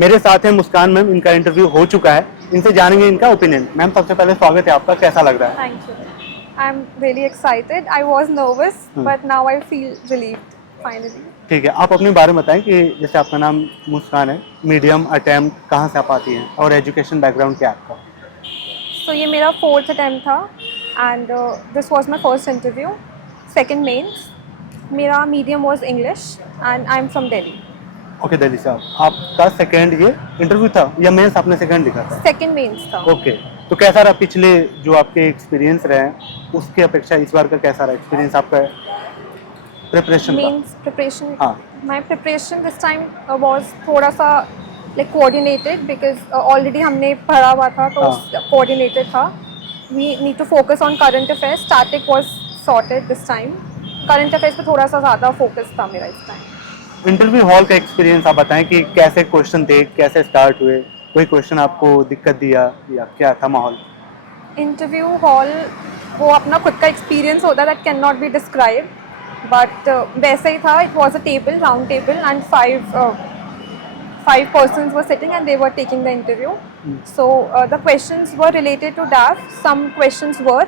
मेरे साथ है मुस्कान मैम, इनका इंटरव्यू हो चुका है, इनसे जानेंगे इनका ओपिनियन। मैम सबसे पहले स्वागत है आपका, कैसा लग रहा है? Thank you. I'm really excited. I was nervous, but now I feel relieved finally. ठीक है, आप अपने बारे में बताएं कि जैसे आपका नाम मुस्कान है, मीडियम अटेम्प्ट कहाँ से आप आती हैं और एजुकेशन बैकग्राउंड क्या है आपका? So ये मेरा fourth attempt था and this was my first interview. Second mains. मेरा medium was English and I'm from Delhi. Okay, Delhi से आपका सेकेंड ये इंटरव्यू था या मेंस आपने सेकेंड लिखा था? Second mains था. ओके, तो कैसा रहा पिछले जो आपके एक्सपीरियंस रहे हैं उसके अपेक्षा इस बार का कैसा रहा एक्सपीरियंस आपका प्रिपरेशन का? Mains preparation. हाँ। My preparation this time was थोड़ा सा like coordinated because already हमने पढ़ा हुआ था तो हाँ। coordinated था. We need to focus on current affairs. Static was sorted this time. Current affairs पे थोड़ा सा ज़्यादा focus था मेरा इस time. इंटरव्यू हॉल का एक्सपीरियंस आप बताएं कि कैसे क्वेश्चन थे, कैसे स्टार्ट हुए, कोई क्वेश्चन आपको दिक्कत दिया या क्या था माहौल? इंटरव्यू हॉल वो अपना खुद का एक्सपीरियंस होता है that can not be describe but वैसे ही था. It was a table, round table and five persons were sitting and they were taking the interview. So the questions were related to DAF. Some questions were,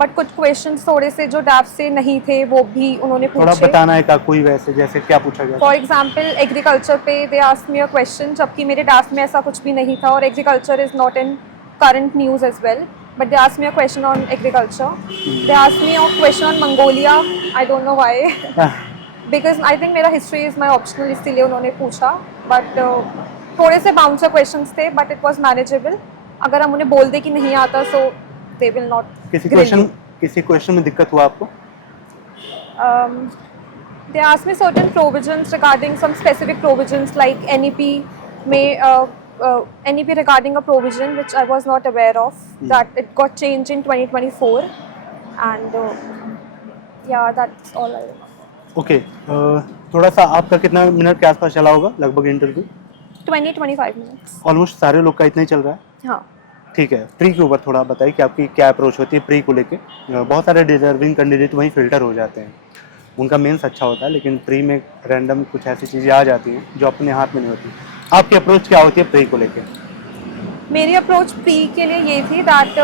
but कुछ questions थोड़े से जो DAF से नहीं थे वो भी उन्होंने थोड़ा पूछे. बताना है क्या कोई वैसे जैसे क्या पूछा गया? फॉर एग्जाम्पल एग्रीकल्चर पे दे आस्क्ड मी अ क्वेश्चन जबकि मेरे डाफ में ऐसा कुछ भी नहीं था और agriculture is not in current news as well but they asked me a question on agriculture. They asked me a question on Mongolia. I don't know why because I think मेरा हिस्ट्री इज माई ऑप्शनल इसलिए उन्होंने पूछा but थोड़े से bouncer questions थे but it was manageable. अगर हम उन्हें बोल दे कि नहीं आता सो दे विल नॉट. किसी क्वेश्चन में दिक्कत हुआ आपको? They asked me certain provisions regarding some specific provisions like NEP NEP regarding a provision which I was not aware of that it got changed in 2024 and yeah, that's all I remember. Okay, थोड़ा सा आपका कितना minute के आसपास चला होगा लगभग interview? 20-25 minutes. Almost सारे लोग का इतना ही चल रहा है। हाँ. ठीक है, प्री के ऊपर थोड़ा बताइए कि आपकी क्या अप्रोच होती है प्री को लेके? बहुत सारे डिजर्विंग कैंडिडेट वहीं फिल्टर हो जाते हैं, उनका मेंस अच्छा होता है लेकिन प्री में रैंडम कुछ ऐसी चीज़ें आ जाती हैं जो अपने हाथ में नहीं होती। आपकी अप्रोच क्या होती है प्री को लेके? मेरी अप्रोच प्री के लिए ये थी that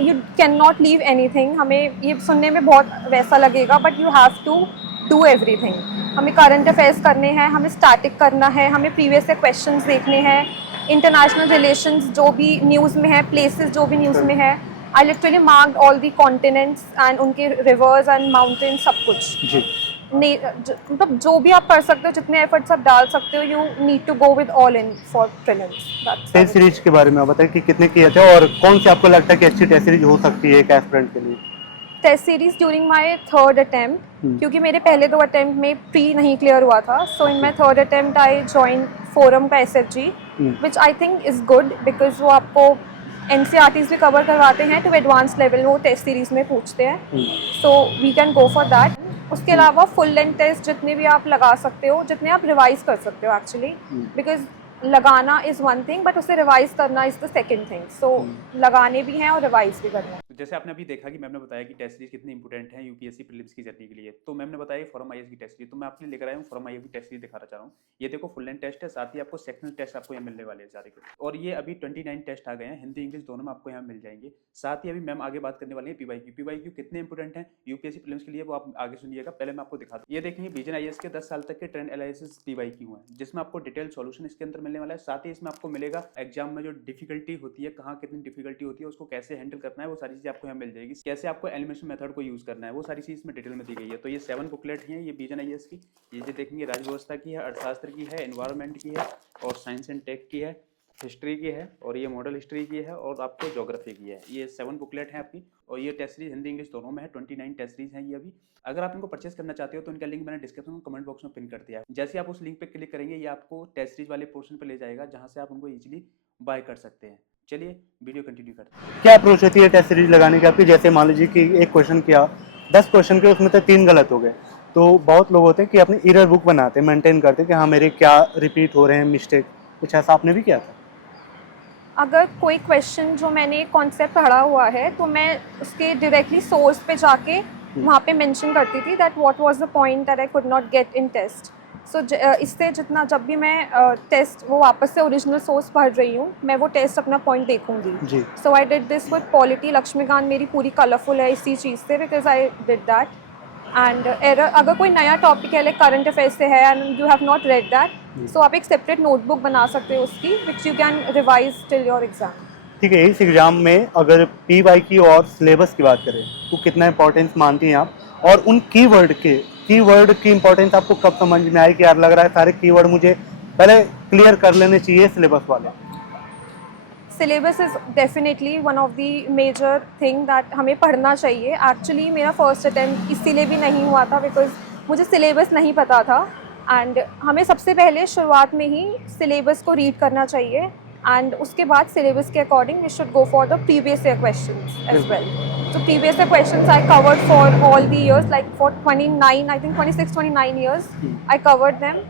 you can not leave anything. हमें ये सुनने में बहुत वैसा लगेगा but you have to do everything. हमें करंट अफेयर्स करने हैं, हमें स्टैटिक करना है, हमें प्रीवियस से क्वेश्चंस देखने हैं, इंटरनेशनल रिलेशंस जो भी न्यूज़ में है, प्लेसेस जो भी न्यूज़ में है. I literally marked all the continents and उनके रिवर्स एंड माउंटेन सब कुछ. जी, मतलब जो भी आप कर सकते हो, जितने एफर्ट्स आप डाल सकते हो, you need to go with all in for prelims. Test series के बारे में आप बताइए कि कितने किए थे और कौन सी आपको लगता है कि अच्छी टेस्ट सीरीज हो सकती है एक एस्पिरेंट के लिए? Test series during my third attempt क्योंकि मेरे पहले 2 अटेम्प्ट में प्री नहीं क्लियर हुआ था. So in my third attempt I join forum का SFG which I think is good because वो आपको NCERTs भी कवर करवाते हैं टू एडवांस लेवल. वो टेस्ट सीरीज में पूछते हैं so we can go for that. उसके अलावा फुल लेंथ टेस्ट जितने भी आप लगा सकते हो, जितने आप रिवाइज कर सकते हो एक्चुअली, बिकॉज लगाना इज़ वन थिंग बट उसे रिवाइज करना इज़ द सेकेंड थिंग. सो लगाने भी हैं और रिवाइज भी करना है. जैसे आपने अभी देखा कि मैम ने बताया कि टेस्ट सीरीज कितनी इंपॉर्टेंट है यूपीएससी प्रीलिम्स की जर्नी के लिए, तो मैम ने बताया फॉर्म आईएएस की टेस्ट सीरीज, तो मैं आपके लिए लेकर आया हूँ फॉर्म आईएएस की टेस्ट सीरीज दिखाना चाह रहा हूँ. ये देखो फुल लेंथ टेस्ट है, साथ ही आपको सेक्शनल टेस्ट आपको यहाँ मिलने वाले हैं सारे के. और ये अभी 29 टेस्ट आ गए हैं, हिंदी इंग्लिश दोनों में आपको यहाँ मिल जाएंगे. साथ ही अभी मैम आगे बात करने वाले हैं पीवाईक्यू कितने इंपॉर्टेंट हैं यूपीएससी प्रीलिम्स के लिए, वो आप आगे सुनिएगा. पहले मैं आपको दिखा दूँ. ये देखेंगे विजन आईएएस के 10 साल तक के ट्रेंड एनालिसिस पीवाईक्यू हैं, जिसमें आपको डिटेल सॉल्यूशन इसके अंदर मिलने वाला है. साथ ही इसमें आपको मिलेगा एग्जाम में जो डिफिकल्टी होती है, कहाँ कितनी डिफिकल्टी होती है, उसको कैसे हैंडल करना है, वो सारी चीजें आपको यहाँ मिल जाएगी. कैसे आपको एलिमिनेशन मेथड को यूज करना है, वो सारी चीज इसमें डिटेल में दी गई है. तो ये 7 बुकलेट हैं, ये विजन आईएएस की. ये जो देखेंगे राज्य व्यवस्था की है, अर्थशास्त्र की है, एनवायरनमेंट की है और साइंस एंड टेक की है, हिस्ट्री की है और ये मॉडल हिस्ट्री की है और आपको ज्योग्राफी की है. ये 7 बुकलेट हैं आपकी और ये टेस्ट सीरीज हिंदी इंग्लिश दोनों में है. 29 टेस्ट सीरीज हैं ये अभी. अगर आप इनको परचेस करना चाहते हो तो इनका लिंक मैंने डिस्क्रिप्शन में कमेंट बॉक्स में पिन कर दिया है. जैसे आप उस लिंक पे क्लिक करेंगे ये आपको टेस्ट सीरीज वाले पोर्शन पे ले जाएगा जहां से आप उनको इजीली बाय कर सकते हैं. चलिए वीडियो कंटिन्यू करते हैं. क्या अप्रोच होती है टेस्ट सीरीज लगाने की आपकी? जैसे मान लीजिए कि एक क्वेश्चन किया, 10 क्वेश्चन के उसमें तो 3 गलत हो गए, तो बहुत लोग होते हैं कि अपनी एरर बुक बनाते हैं, मेंटेन करते हैं कि हाँ मेरे क्या रिपीट हो रहे हैं मिस्टेक. कुछ ऐसा आपने भी किया था? अगर कोई क्वेश्चन जो मैंने कॉन्सेप्ट पढ़ा हुआ है तो मैं उसके डायरेक्टली सोर्स पे जाके वहाँ पे मेंशन करती थी that what was the point that I could not get in test. So इससे जितना जब भी मैं टेस्ट वो वापस से ओरिजिनल सोर्स पढ़ रही हूँ, मैं वो टेस्ट अपना पॉइंट देखूंगी. जी. So I did this with polity. Laxmikanth मेरी पूरी कलरफुल है इसी चीज़ से, because I did that. And अगर कोई नया टॉपिक है लाइक करंट अफेयर्स से है and you have not read that, so आप एक सेपरेट नोटबुक बना सकते हो उसकी, which you can revise till your exam. ठीक है, इस एग्ज़ाम में अगर PY की और सिलेबस की बात करें तो कितना इंपॉर्टेंस मानती हैं आप, और उन कीवर्ड की इंपॉर्टेंस आपको कब समझ में आई कि यार लग रहा है सारे कीवर्ड मुझे पहले क्लियर कर लेने चाहिए सिलेबस वाले? Syllabus is definitely one of the major thing that हमें पढ़ना चाहिए. एक्चुअली मेरा फर्स्ट अटैम्प्ट इसीलिए भी नहीं हुआ था बिकॉज मुझे सिलेबस नहीं पता था. एंड हमें सबसे पहले शुरुआत में ही सिलेबस को रीड करना चाहिए, एंड उसके बाद सिलेबस के according we should go for the previous year questions as well. So previous year questions I covered for all the years, like for 29, I think 26, 29 years, I covered them,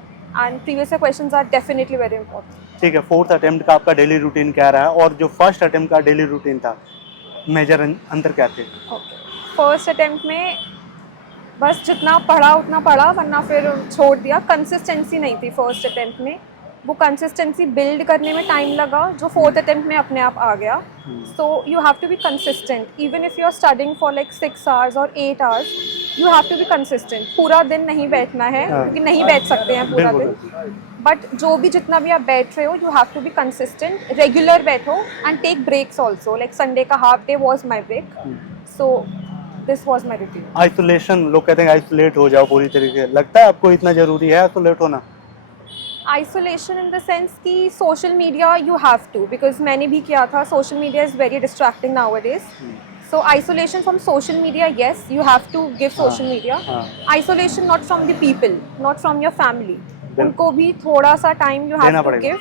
and previous year questions are definitely very important. ठीक है, fourth attempt का आपका daily routine क्या रहा है, और जो first attempt का डेली रूटीन था, मेजर अंतर क्या थे? Okay. फर्स्ट अटेम्प्ट में बस जितना पढ़ा उतना पढ़ा, वरना फिर छोड़ दिया. कंसिस्टेंसी नहीं थी फर्स्ट अटेम्प्ट में. वो कंसिस्टेंसी बिल्ड करने में टाइम लगा, जो फोर्थ अटेम्प्ट में अपने आप आ गया. So you have to be consistent. Even if you are studying for like 6 hours और 8 hours, you have to be consistent. पूरा दिन नहीं बैठना है, क्योंकि नहीं बैठ सकते हैं पूरा दिन. बट जो भी जितना भी आप बैठ रहे हो, you have to be consistent. Regular बैठो and take breaks also. Like Sunday का half day was my break. So this was my routine. Isolation, लोग कहते हैं आइसोलेट हो जाओ पूरी तरीके से, लगता है आपको इतना जरूरी है आइसोलेट होना? आइसोलेशन इन द सेंस कि social media you have to, because मैंने भी किया था. Social media is very distracting nowadays. So isolation from social media, yes you have to give social media. Isolation not from the people, not from your family. उनको भी थोड़ा सा time you have to give.